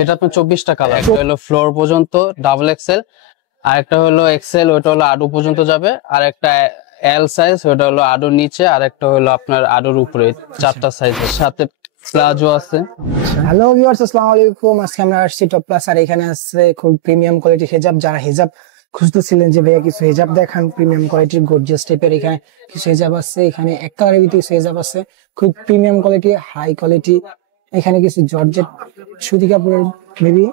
এটা আপনার 24টা কালার। একটা হলো ফ্লোর পর্যন্ত ডাবল এক্সেল, আর একটা হলো এক্সেল, ওটা হলো আডু পর্যন্ত যাবে, আর একটা এল সাইজ, ওটা হলো আডুর নিচে, আর একটা হলো আপনার আডুর উপরে। 4টা সাইজের সাথে প্লাজো আছে। হ্যালো ভিউয়ার্স, আসসালামু আলাইকুম। আজকে আমরা আসছি টপ প্লাস, আর এখানে আছে খুব প্রিমিয়াম কোয়ালিটি হিজাব। যারা হিজাব খুঁজতেছিলেন যে ভাইয়া কিছু হিজাব দেখান প্রিমিয়াম কোয়ালিটির গর্জিয়াস টাইপের, এখানে কিছু হিজাব আছে। এখানে এক কালারের ভিতরে কিছু হিজাব আছে, খুব প্রিমিয়াম কোয়ালিটি, হাই কোয়ালিটি। এখানে কিছু জর্জেট সুতি কাপড়ের মেবি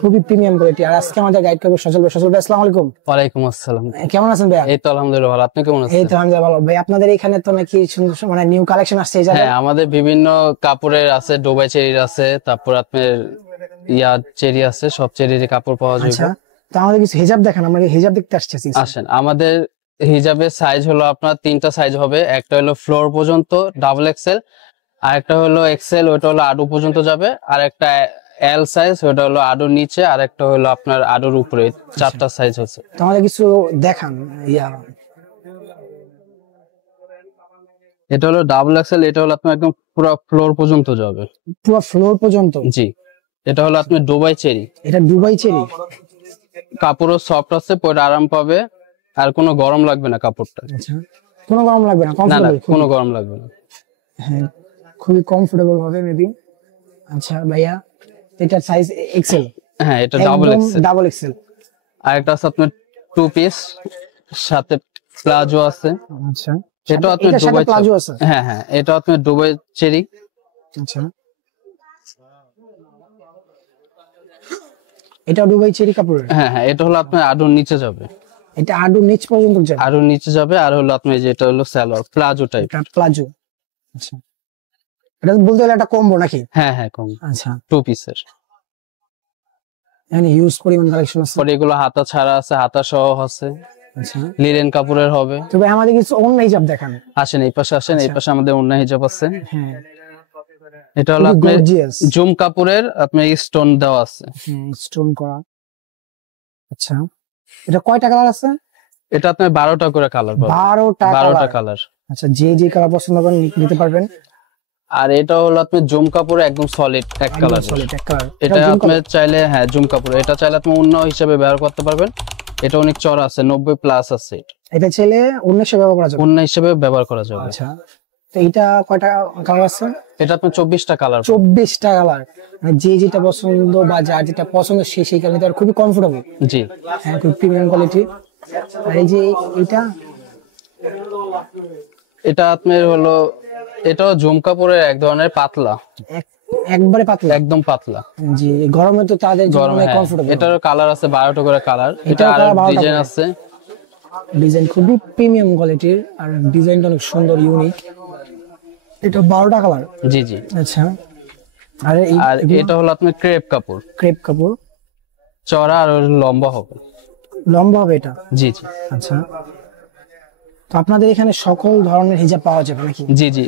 খুবই প্রিমিয়াম কোয়ালিটি। আর আজকে আমাদের গাইড করবে সজল ভাই। সজল ভাই, আসসালামু আলাইকুম। ওয়ালাইকুম আসসালাম। কেমন আছেন ভাইয়া? এই তো আলহামদুলিল্লাহ ভালো। আপনি কেমন আছেন? এই তো আলহামদুলিল্লাহ ভালো। ভাই আপনাদের এখানে তো নাকি সুন্দর মানে নিউ কালেকশন আসছে হিজাব? হ্যাঁ, আমাদের বিভিন্ন কাপড়ের আছে, ডোবাই চেরির আছে, তারপর আপনার চেরি আছে, সব চেরির কাপড় পাওয়া যাবে। আচ্ছা, তো আমাদের কিছু হিজাব দেখান, আমরা হিজাব দেখতে আসছি। আসেন, আমাদের হিজাবের সাইজ হলো আপনার 3টা সাইজ হবে। একটা হলো ফ্লোর পর্যন্ত ডাবল এক্সেল, আর একটা হলো এক্সেল, ওটা হলো আডু পর্যন্ত যাবে, আর একটা এল সাইজ, ওটা হলো আডুর নিচে, আর একটা হলো আপনার আডুর উপরে। 4টা সাইজ আছে। তো আমাদের কিছু দেখান। এটা হলো ডাবল এক্সেল, এটা হলো আপনার একদম পুরো ফ্লোর পর্যন্ত যাবে। পুরো ফ্লোর পর্যন্ত? জি। এটা হলো আপনার দুবাই চেরি। এটা দুবাই চেরি। কাপড়ও সফট আছে, পরে আরাম পাবে, আর কোনো গরম লাগবে না কাপড়টা। আচ্ছা, কোনো গরম লাগবে না? না না, কমফোর্টেবল? কোনো গরম লাগবে না। হ্যাঁ, খুবই কমফোর্টেবল হবে মেবি। আচ্ছা ভাইয়া, এটার সাইজ এক্সেল? হ্যাঁ, এটা ডাবল এক্সেল। Double XL. আর একটা আছে আপনার 2 পিস, সাথে প্লাজো আছে। আচ্ছা, এটা আপনার দুবাই প্লাজো আছে? হ্যাঁ হ্যাঁ, এটা আপনার দুবাই চেরি। আচ্ছা, এটা দুবাই চেরি কাপড়? হ্যাঁ হ্যাঁ, এটা হলো আপনার আডুর নিচে যাবে। এটা আডুর নিচ পর্যন্ত যাবে? আডুর নিচে যাবে, আর হলো আপনার যেটা হলো সালোয়ার প্লাজো টাইপ। এটা প্লাজো। আচ্ছা, এটা বলতে গেলে একটা কম্বো নাকি? হ্যাঁ হ্যাঁ, কম। আচ্ছা, 2 পিসের। এখানে হিউজ পরিমাণ কালেকশন আছে। পরে এগুলো হাতা ছাড়া আছে, হাতা সহ আছে। আচ্ছা, লিনেন কাপড়ের হবে। তবে আমাদের কিছু অন্য হিজাব দেখান। আসেন এই পাশে, আসেন এই পাশে আমাদের অন্য হিজাব আছে। হ্যাঁ, এটা হলো আপনার গর্জিয়াস জুম কাপড়ের, আপনার স্টোন দেওয়া আছে। স্টোন করা। আচ্ছা, এটা কয়টা কালার আছে? এটা আপনার 12টা করে কালার পাবেন। 12টা কালার। আচ্ছা, যে যে কালার পছন্দ করেন নিতে পারবেন। আর এটা হলো আপনার জুম কাপড়, একদম সলিড এক কালার। এটা আপনার চাইলে, হ্যাঁ জুম কাপড়, এটা চাইলে আপনি অন্য হিসেবে ব্যবহার করতে পারবেন। এটা অনেক চড়া আছে, 90 প্লাস আছে। এটা চাইলে অন্য হিসেবে ব্যবহার করা যাবে? অন্য হিসেবে ব্যবহার করা যাবে। আচ্ছা, তো এটা কয়টা কালার আছে? এটা আপনার 24টা কালার। 24টা কালার। মানে যে যেটা পছন্দ বা যার যেটা পছন্দ সে সেই কালার, আর খুবই কমফোর্টেবল। জি হ্যাঁ, খুব প্রিমিয়াম কোয়ালিটি। আর এই যে এটা আপনার হলো, এটাও জুম কাপড়ের এক ধরনের পাতলা, একবারে পাতলা, একদম পাতলা। জি, গরমে তো তাদের জন্য কমফোর্টেবল। এটার কালার আছে 12টা করে কালার। এটা আর ডিজাইন আছে। ডিজাইন খুবই প্রিমিয়াম কোয়ালিটির, আর ডিজাইনটা অনেক সুন্দর, ইউনিক। এটা 12টা কালার? জি জি। আচ্ছা, আর এটা হলো আপনার ক্রেপ কাপড়। ক্রেপ কাপড়, চড়া আর লম্বা হবে। লম্বা হবে এটা? জি জি। আচ্ছা, তো আপনাদের এখানে সকল ধরনের হিজাব পাওয়া যাবে নাকি? জি জি,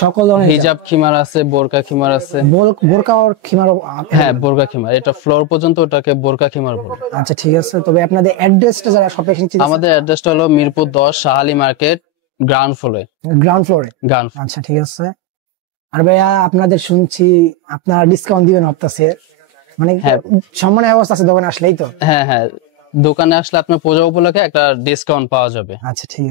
সকল ধরনের হিজাব খিমার আছে, বোরকা খিমার আছে। বোরকা আর খিমার? হ্যাঁ, বোরকা খিমার। এটা ফ্লোর পর্যন্ত, ওটাকে বোরকা খিমার বলে। আচ্ছা, ঠিক আছে। তবে আপনাদের অ্যাড্রেসটা যারা শপে এসেছে? আমাদের অ্যাড্রেসটা হলো মিরপুর 10 শাহালি মার্কেট, গ্রাউন্ড ফ্লোরে। গ্রাউন্ড ফ্লোরে? আচ্ছা, ঠিক আছে। আর ভাইয়া, আপনাদের শুনছি আপনারা ডিসকাউন্ট দিবেন ভাবতেছে, মানে সম্মানের ব্যবস্থা আছে দোকানে আসলেই তো? হ্যাঁ হ্যাঁ, দোকানে আসলে আপনার পূজা উপলক্ষে একটা ডিসকাউন্ট পাওয়া যাবে। আচ্ছা, ঠিক আছে।